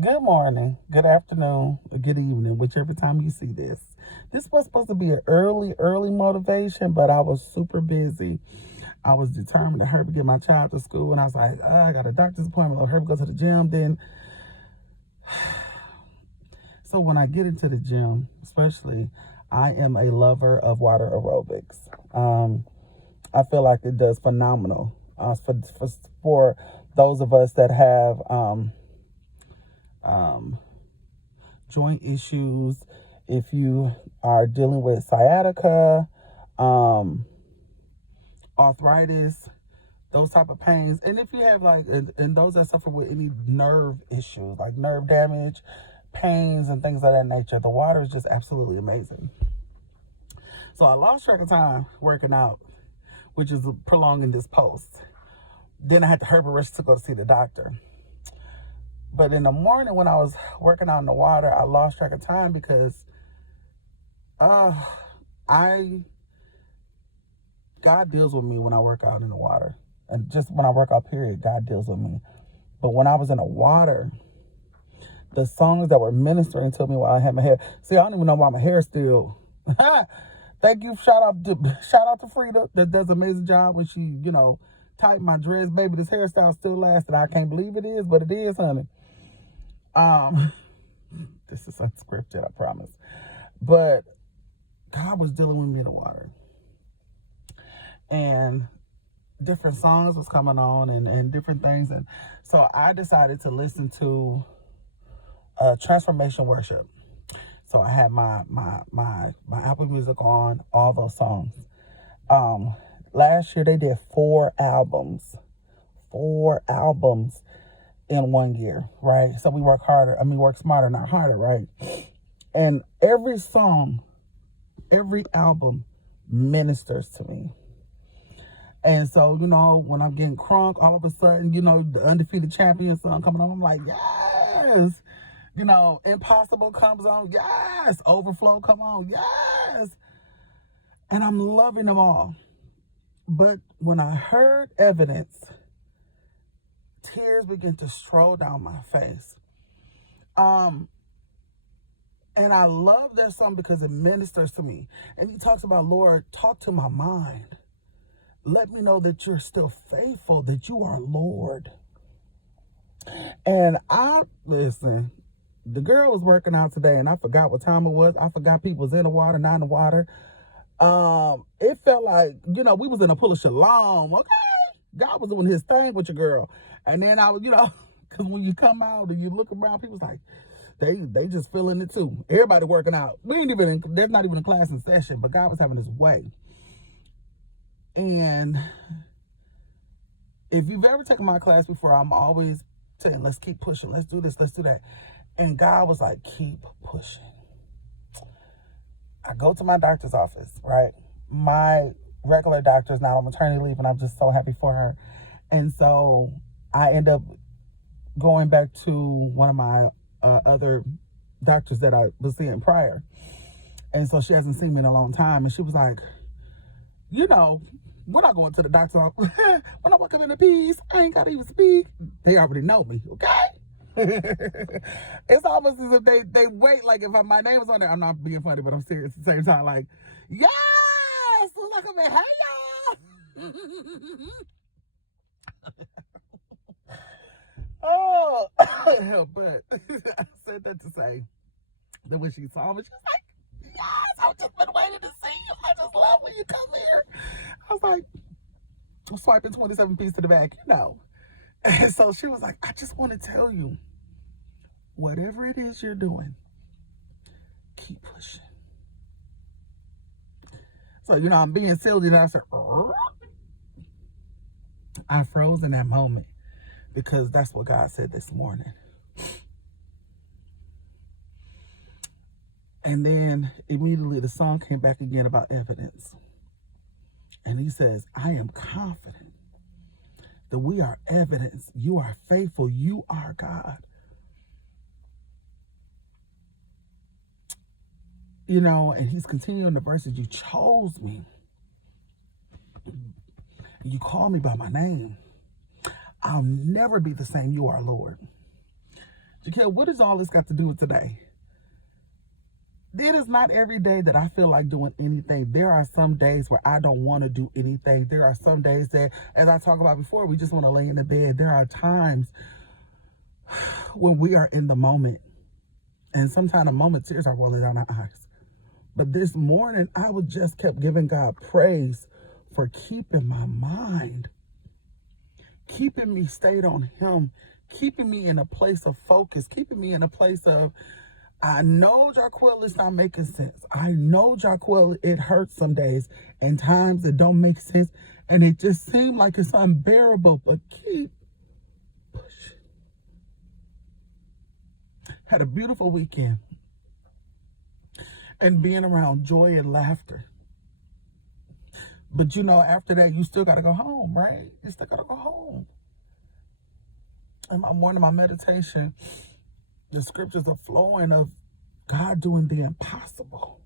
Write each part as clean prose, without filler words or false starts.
Good morning, good afternoon, or good evening, whichever time you see this. This was supposed to be an early motivation, but I was super busy. I was determined to hurry to get my child to school, and I was like, I got a doctor's appointment. I'll hurry go to the gym. Then, so when I get into the gym, especially, I am a lover of water aerobics. I feel like it does phenomenal for those of us that have um, joint issues, if you are dealing with sciatica, um, arthritis, those type of pains, and if you have and those that suffer with any nerve issues, like nerve damage, pains, and things of that nature, the water is just absolutely amazing. So I lost track of time working out, which is prolonging this post. Then I had to hurry rush to go to see the doctor. But in the morning when I was working out in the water, I lost track of time because I God deals with me when I work out in the water. And just when I work out, period, God deals with me. But when I was in the water, the songs that were ministering to me while I had my hair. See, I don't even know why my hair is still. Thank you. Shout out to Frida that does an amazing job when she, tighten my dress. Baby, this hairstyle still lasts, and I can't believe it is, but it is, honey. Um, this is unscripted, I promise. But God was dealing with me in the water. And different songs was coming on and different things. And so I decided to listen to transformation worship. So I had my Apple Music on, all those songs. Last year they did 4 albums in 1 year, right? So we work smarter, not harder, right? And every song, every album ministers to me. And so, when I'm getting crunk, all of a sudden, the Undefeated Champion song coming on, I'm like, yes. Impossible comes on, yes. Overflow come on, yes. And I'm loving them all. But when I heard Evidence, tears began to stroll down my face. And I love that song because it ministers to me. And he talks about, Lord, talk to my mind. Let me know that you're still faithful, that you are Lord. And listen, the girl was working out today and I forgot what time it was. I forgot people was in the water, not in the water. It felt like, we was in a Pool of Siloam, okay? God was doing his thing with your girl. And then I was, because when you come out and you look around, people's like, they just feeling it too. Everybody working out. There's not even a class in session, but God was having his way. And if you've ever taken my class before, I'm always saying, let's keep pushing. Let's do this. Let's do that. And God was like, keep pushing. I go to my doctor's office, right? My regular doctor is now on maternity leave, and I'm just so happy for her. And so I end up going back to one of my other doctors that I was seeing prior. And so she hasn't seen me in a long time. And she was like, we're not going to the doctor's office. When I walk up in the peace, I ain't got to even speak. They already know me, okay? It's almost as if they wait, like if my name is on there. I'm not being funny, but I'm serious at the same time. Like, yes! Like, I'm like, hey, y'all! Oh, but I said that to say that when she saw me, she was like, yes, I've just been waiting to see you. I just love when you come here. I was like, swiping 27 pieces to the back, And so she was like, I just want to tell you, whatever it is you're doing, keep pushing. So, I'm being silly, and I said, I froze in that moment because that's what God said this morning. And then immediately the song came back again about evidence. And he says, I am confident that we are evidence. You are faithful. You are God. And he's continuing the verses. You chose me. You call me by my name. I'll never be the same. You are Lord. Jaquel, what does all this got to do with today? It is not every day that I feel like doing anything. There are some days where I don't want to do anything. There are some days that, as I talked about before, we just want to lay in the bed. There are times when we are in the moment, and sometimes the moment tears are rolling down our eyes. But this morning, I was just kept giving God praise for keeping my mind, keeping me stayed on Him, keeping me in a place of focus, keeping me in a place of, I know, Jaquel, it's not making sense. I know, Jaquel, it hurts some days and times it don't make sense. And it just seemed like it's unbearable, but keep pushing. Had a beautiful weekend. And being around joy and laughter. But you know, after that, you still got to go home, right? You still got to go home. In my morning, my meditation, the scriptures are flowing of God doing the impossible.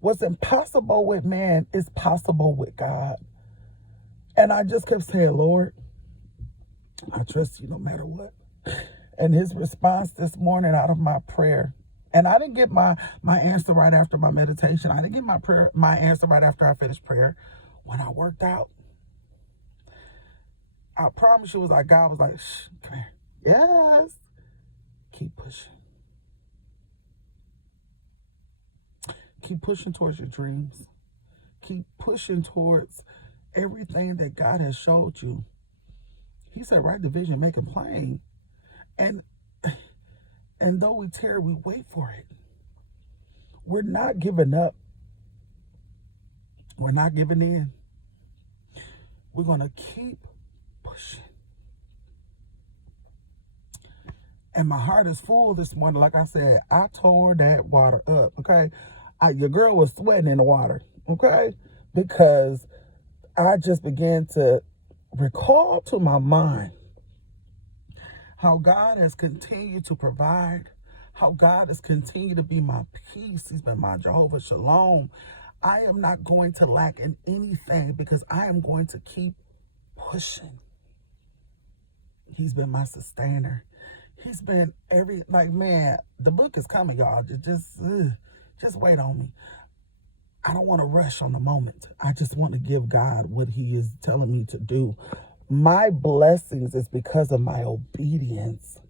What's impossible with man is possible with God. And I just kept saying, Lord, I trust you no matter what. And his response this morning out of my prayer, and I didn't get my answer right after my meditation. I didn't get my answer right after I finished prayer. When I worked out, I promise you, it was like God was like, shh, come here. Yes. Keep pushing. Keep pushing towards your dreams. Keep pushing towards everything that God has showed you. He said, write the vision, make it plain. And though we tarry, we wait for it. We're not giving up. We're not giving in. We're going to keep pushing. And my heart is full this morning. Like I said, I tore that water up, okay? Your girl was sweating in the water, okay? Because I just began to recall to my mind how God has continued to provide, how God has continued to be my peace. He's been my Jehovah Shalom. I am not going to lack in anything because I am going to keep pushing. He's been my sustainer. He's been man, the book is coming, y'all. Just wait on me. I don't want to rush on the moment. I just want to give God what he is telling me to do. My blessings is because of my obedience.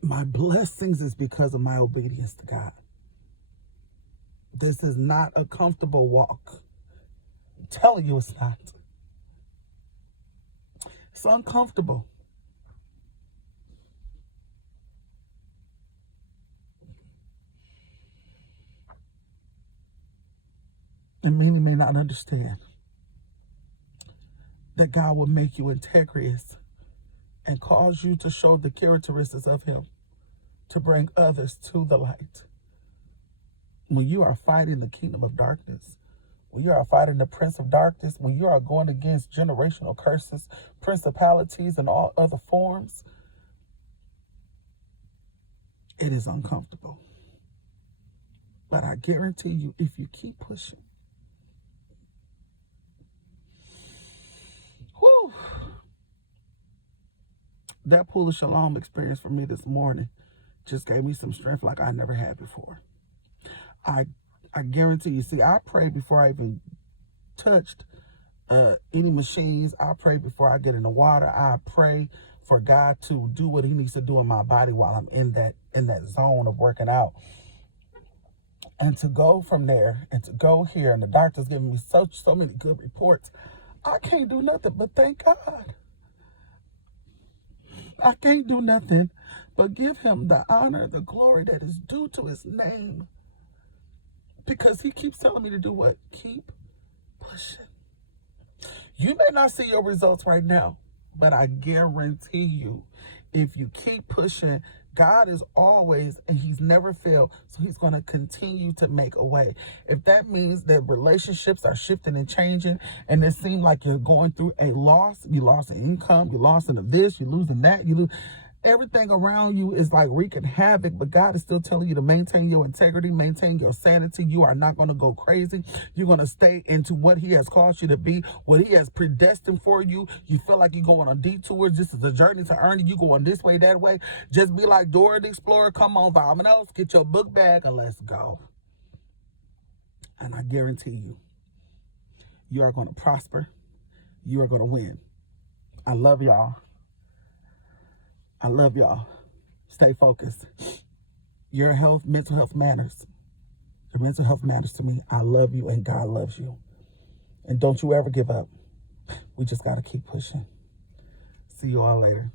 My blessings is because of my obedience to God. This is not a comfortable walk. I'm telling you it's not. It's uncomfortable. And many may not understand that God will make you integrous and cause you to show the characteristics of him to bring others to the light. When you are fighting the kingdom of darkness, when you are fighting the prince of darkness, when you are going against generational curses, principalities, and all other forms, it is uncomfortable. But I guarantee you, if you keep pushing, whew, that Pool of Siloam experience for me this morning just gave me some strength like I never had before. I guarantee you, see, I prayed before I even touched any machines. I pray before I get in the water. I pray for God to do what he needs to do in my body while I'm in that zone of working out. And to go from there and to go here, and the doctor's giving me so many good reports. I can't do nothing but thank God. I can't do nothing but give him the honor, the glory that is due to his name. Because he keeps telling me to do what? Keep pushing. You may not see your results right now, but I guarantee you, if you keep pushing, God is always, and he's never failed, so he's going to continue to make a way. If that means that relationships are shifting and changing, and it seems like you're going through a loss, you lost an income, you lost in this, you're losing that, Everything around you is like wreaking havoc, but God is still telling you to maintain your integrity, maintain your sanity. You are not going to go crazy. You're going to stay into what he has caused you to be, what he has predestined for you. You feel like you're going on detours. This is a journey to earn it. You going this way, that way. Just be like Dora the Explorer. Come on, Vominos. Get your book bag and let's go. And I guarantee you, you are going to prosper. You are going to win. I love y'all. I love y'all. Stay focused. Your health, mental health matters. Your mental health matters to me. I love you and God loves you. And don't you ever give up. We just got to keep pushing. See you all later.